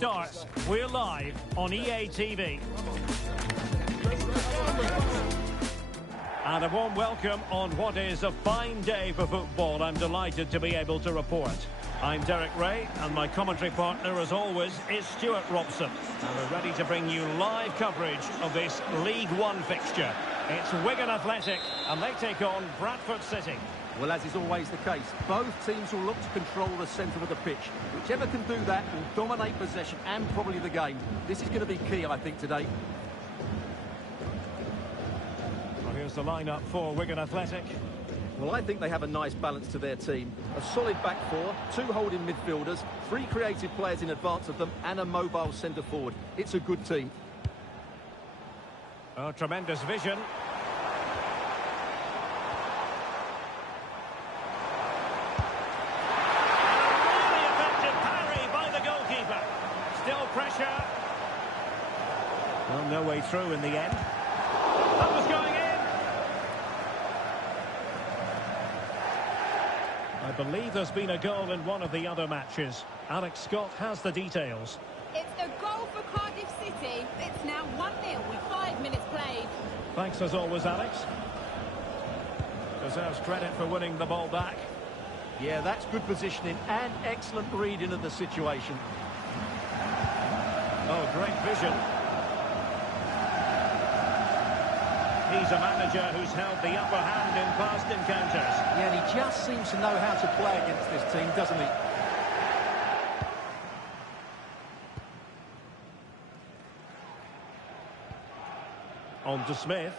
starts. We're live on EA TV. And a warm welcome on what is a fine day for football. I'm delighted to be able to report. I'm Derek Ray, and my commentary partner, as always, is Stuart Robson. And we're ready to bring you live coverage of this League One fixture. It's Wigan Athletic, and they take on Bradford City. Well, as is always the case, both teams will look to control the centre of the pitch. Whichever can do that will dominate possession and probably the game. This is going to be key, I think, today. Well, here's the lineup for Wigan Athletic. Well, I think they have a nice balance to their team. A solid back four, two holding midfielders, three creative players in advance of them, and a mobile centre forward. It's a good team. Oh, tremendous vision. Still pressure. Well, no way through in the end. That was going in. I believe there's been a goal in one of the other matches. Alex Scott has the details. It's a goal for Cardiff City. It's now 1-0 with 5 minutes played. Thanks as always, Alex. Deserves credit for winning the ball back. Yeah, that's good positioning and excellent reading of the situation. Oh, great vision. He's a manager who's held the upper hand in past encounters. Yeah, and he just seems to know how to play against this team, doesn't he? On to Smith.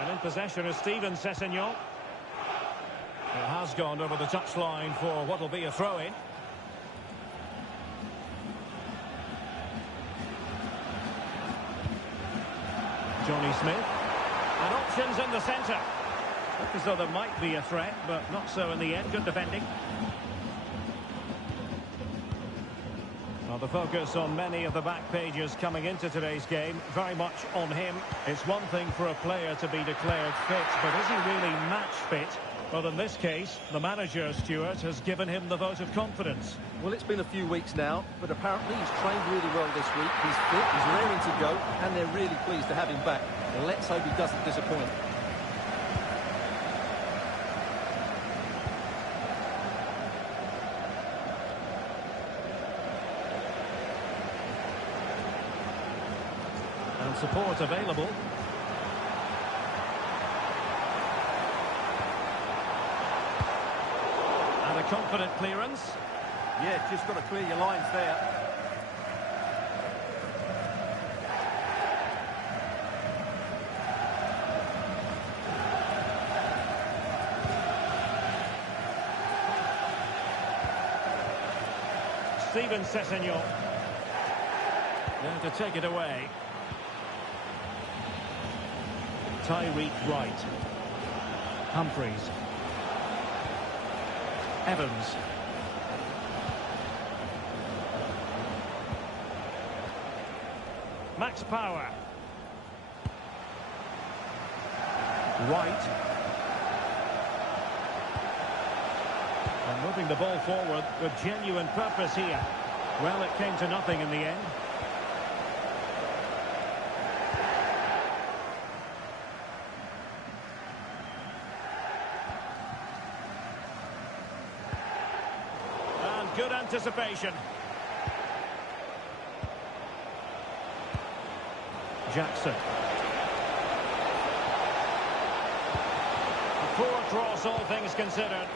And in possession is Steven Sessegnon. It has gone over the touchline for what will be a throw-in. Johnny Smith. And options in the centre. Look as though there might be a threat, but not so in the end. Good defending. Well, the focus on many of the back pages coming into today's game, very much on him. It's one thing for a player to be declared fit, but is he really match fit? Well, in this case, the manager, Stuart, has given him the vote of confidence. Well, it's been a few weeks now, but apparently he's trained really well this week. He's fit, he's raring to go, and they're really pleased to have him back. Well, let's hope he doesn't disappoint. And support available. And a confident clearance. Yeah, just got to clear your lines there. Steven Sessegnon. Now to take it away. Tyreek Wright. Humphreys. Evans. Max Power. White. And moving the ball forward with genuine purpose here. Well, it came to nothing in the end. And good anticipation. Jackson. A poor cross, all things considered.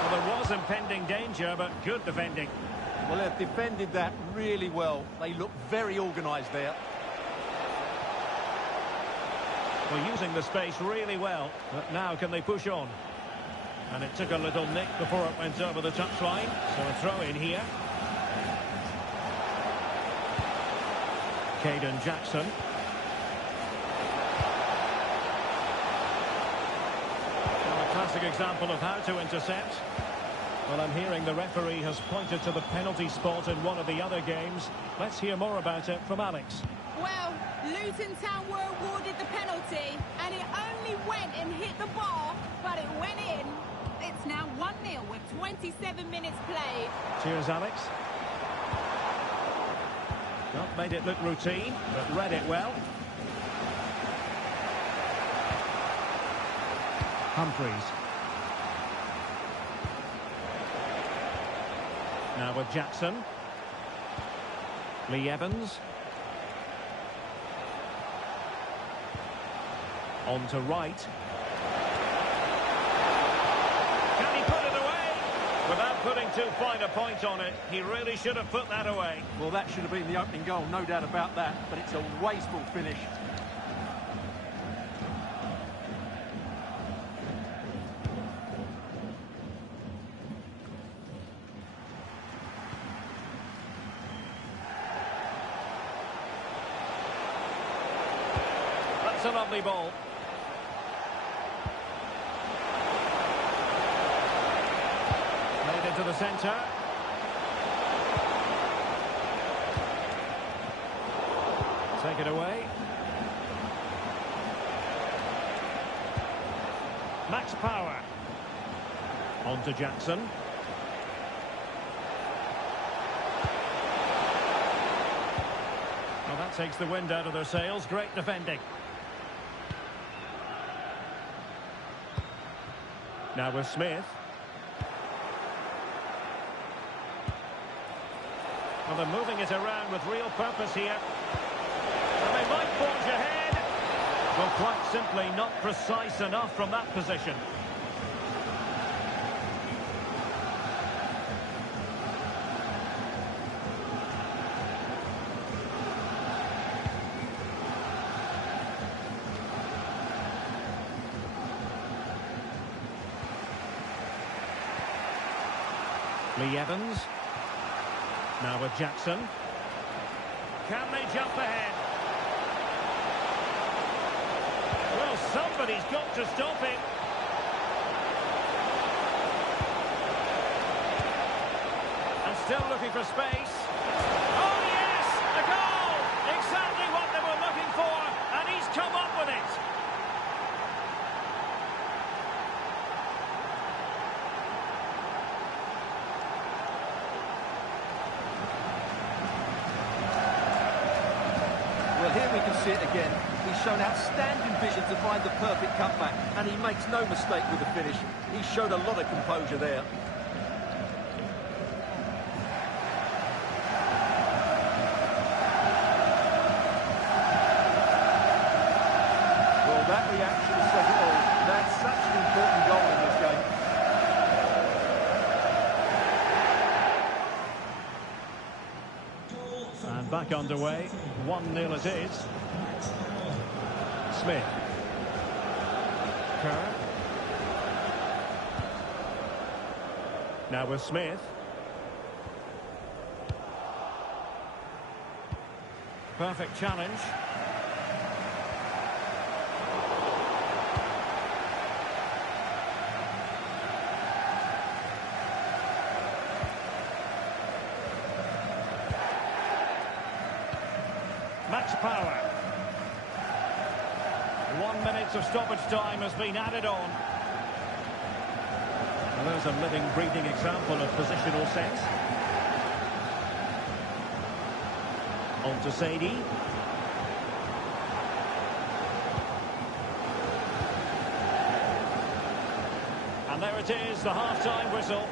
Well, there was impending danger, but good defending. Well, they've defended that really well. They look very organised there. Well, using the space really well, but now can they push on? And it took a little nick before it went over the touchline. So a throw in here. Caden Jackson. Well, a classic example of how to intercept. Well, I'm hearing the referee has pointed to the penalty spot in one of the other games. Let's hear more about it from Alex. Well, Luton Town were awarded the penalty, and it only went and hit the bar, but it went in. It's now 1-0 with 27 minutes played. Cheers, Alex. Not made it look routine, but read it well. Humphreys. Now with Jackson. Lee Evans. On to Wright. Can he put it away? Without putting too fine a point on it, he really should have put that away. Well, that should have been the opening goal, no doubt about that, but it's a wasteful finish. That's a lovely ball. Played into the centre. Take it away. Max Power. On to Jackson. Well, that takes the wind out of their sails. Great defending. Now with Smith. Well, they're moving it around with real purpose here. And they might forge ahead. Well, quite simply not precise enough from that position. Lee Evans. Now with Jackson. Can they jump ahead? Well, somebody's got to stop him. And still looking for space. Oh, yes! A goal! Exactly what they were looking for, and he's come up with it. Well, here we can see it again. He's shown outstanding vision to find the perfect cutback, and he makes no mistake with the finish. He showed a lot of composure there. Well, that reaction says it all. That's such an important goal in this game. And back underway. 1-0 it is. Smith. Kerr. Now with Smith. Perfect challenge. Max Power. 1 minute of stoppage time has been added on. Well, there's a living, breathing example of positional sense. On to Sadie. And there it is, the half-time whistle.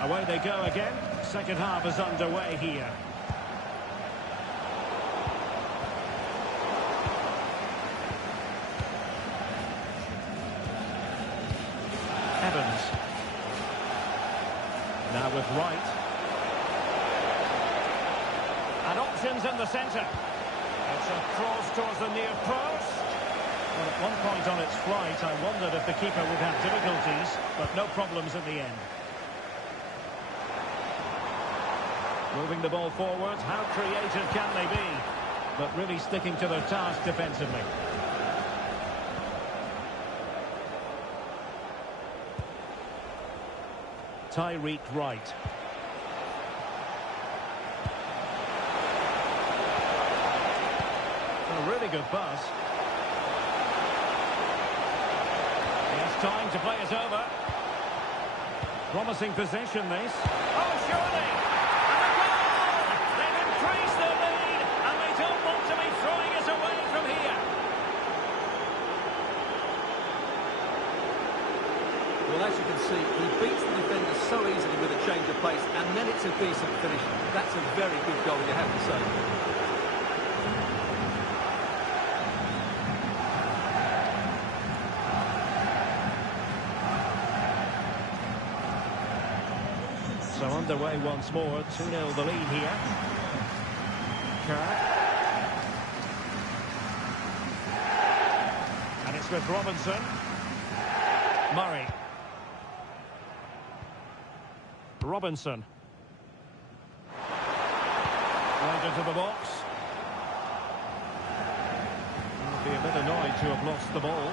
Away they go again. Second half is underway here. Evans. Now with right. And options in the centre. It's a cross towards the near post. Well, at one point on its flight, I wondered if the keeper would have difficulties, but no problems in the end. Moving the ball forward, how creative can they be? But really sticking to their task defensively. Tyreek Wright. A really good pass. He has time to play it over. Promising possession, this. Oh, surely! And a goal! They've increased their lead, and they don't want to be throwing it away from here. Well, as you can see, he beats the defender so easily with a change of pace, and then it's a decent finish. That's a very good goal, you have to say. So underway once more, 2-0 the lead here. Kerr. And it's with Robinson. Murray. Robinson. Right into the box. I'll be a bit annoyed to have lost the ball.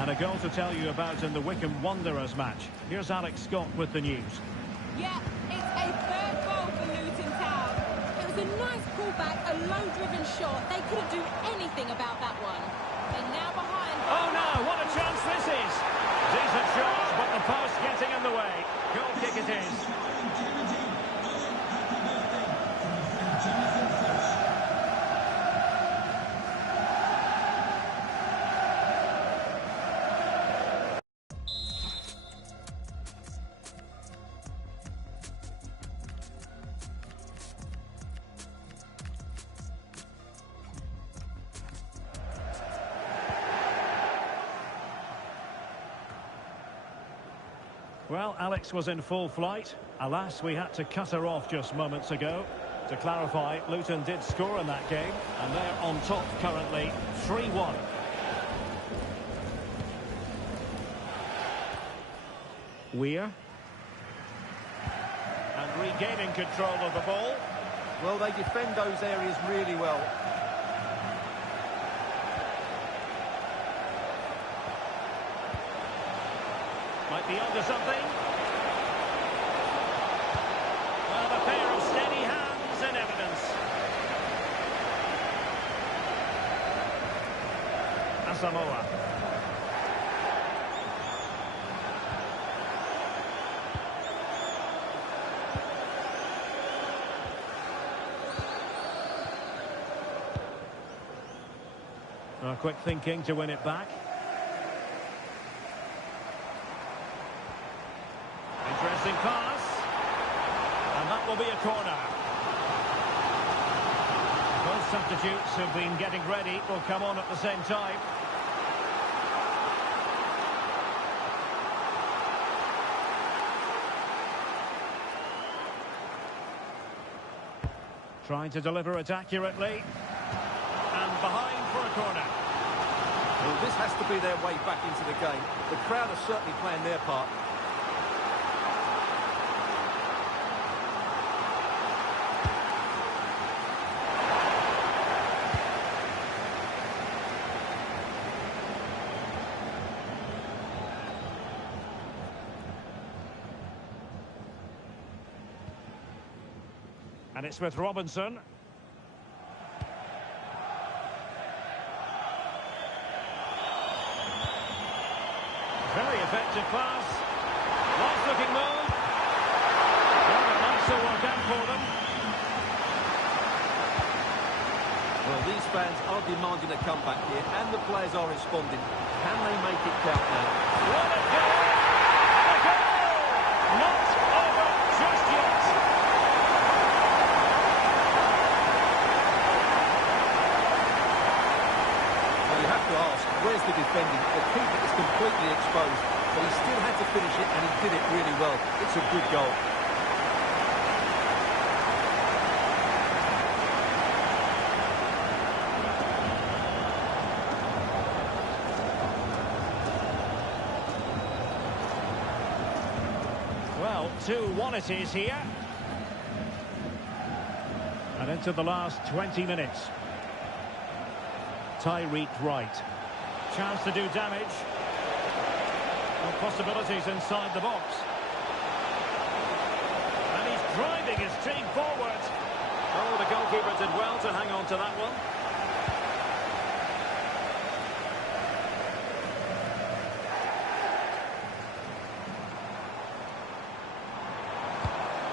And a goal to tell you about in the Wigan Wanderers match. Here's Alex Scott with the news. Yeah, it's a third goal for Luton Town. It was a nice pullback, a low-driven shot. They couldn't do anything about that one. They're now behind. Oh no, what a chance this is! Decent shot, but the post getting in the way. Goal kick it is. Well, Alex was in full flight. Alas, we had to cut her off just moments ago. To clarify, Luton did score in that game, and they're on top currently, 3-1. Weir. And regaining control of the ball. Well, they defend those areas really well. Might be onto something. Well, a pair of steady hands in evidence. Asamoah. Quick thinking to win it back. Interesting pass. And that will be a corner. Both substitutes have been getting ready, will come on at the same time. Trying to deliver it accurately. And behind for a corner. Well, this has to be their way back into the game. The crowd are certainly playing their part. And it's with Robinson. Very effective pass. Nice looking move. Well, it might still work out for them. Well, these fans are demanding a comeback here, and the players are responding. Can they make it count now? What a goal! A goal! Not over just yet. Well, you have to ask, where's the defending? The keeper is completely exposed. did it really well. It's a good goal. Well, 2-1 it is here. And into the last 20 minutes. Tyreek Wright. Chance to do damage. No possibilities inside the box. And he's driving his team forward. Oh, the goalkeeper did well to hang on to that one.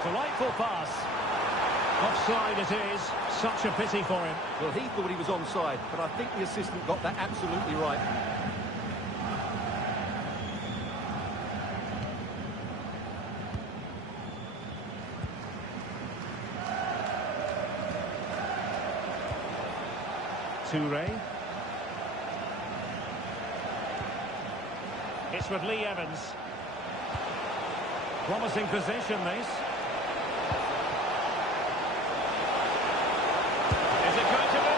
Delightful pass. Offside it is. Such a pity for him. Well, he thought he was onside, but I think the assistant got that absolutely right. Toure. It's with Lee Evans. Promising position, this. Is it going to be?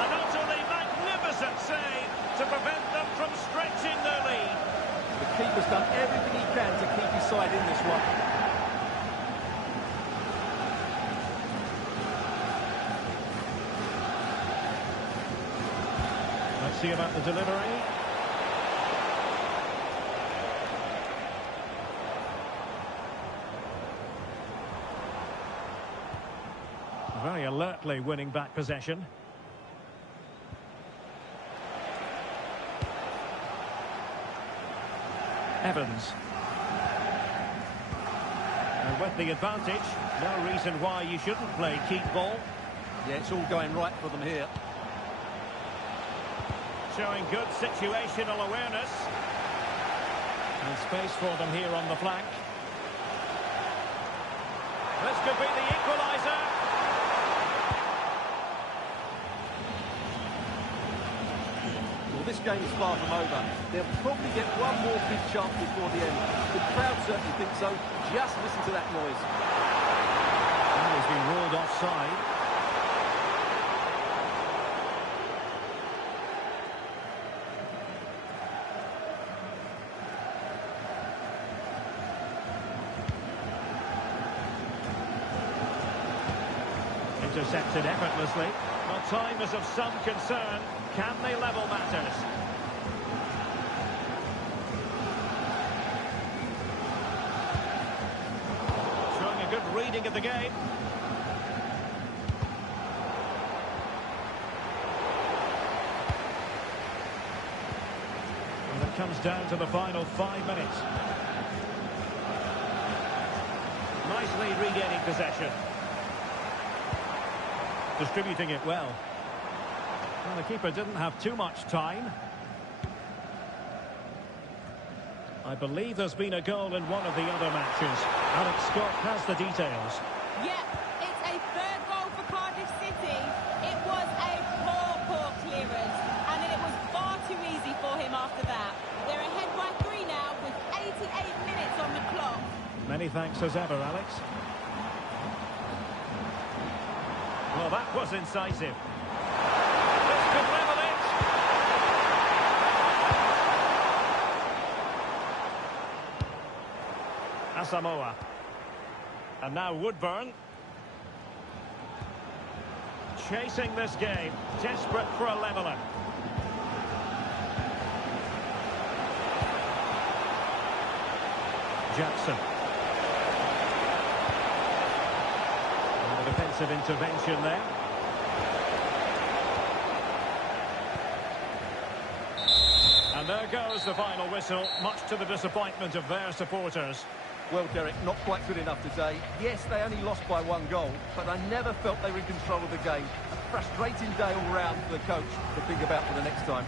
An utterly magnificent save to prevent them from stretching their lead. The keeper's done everything he can to keep his side in this one. Let's see about the delivery. Very alertly winning back possession. Evans. And with the advantage, no reason why you shouldn't play keep ball. Yeah, it's all going right for them here. Showing good situational awareness. And space for them here on the flank. This could be the equaliser. Well, this game is far from over. They'll probably get one more big chance before the end. The crowd certainly think so. Just listen to that noise. And he's been ruled offside. Intercepted effortlessly. Well, time is of some concern. Can they level matters? Showing a good reading of the game. And it comes down to the final 5 minutes. Nicely regaining possession. Distributing it well. Well, the keeper didn't have too much time. I believe there's been a goal in one of the other matches. Alex Scott has the details. Yep, it's a third goal for Cardiff City. It was a poor clearance, and it was far too easy for him after that. They're ahead by 3 now with 88 minutes on the clock. Many thanks as ever, Alex. Well, that was incisive. This could level it. Asamoah. And now Woodburn. Chasing this game. Desperate for a leveller. Jackson. Defensive intervention there. And there goes the final whistle, much to the disappointment of their supporters. Well, Derek, not quite good enough today. Yes, they only lost by 1 goal, but I never felt they were in control of the game. A frustrating day all round for the coach to think about for the next time.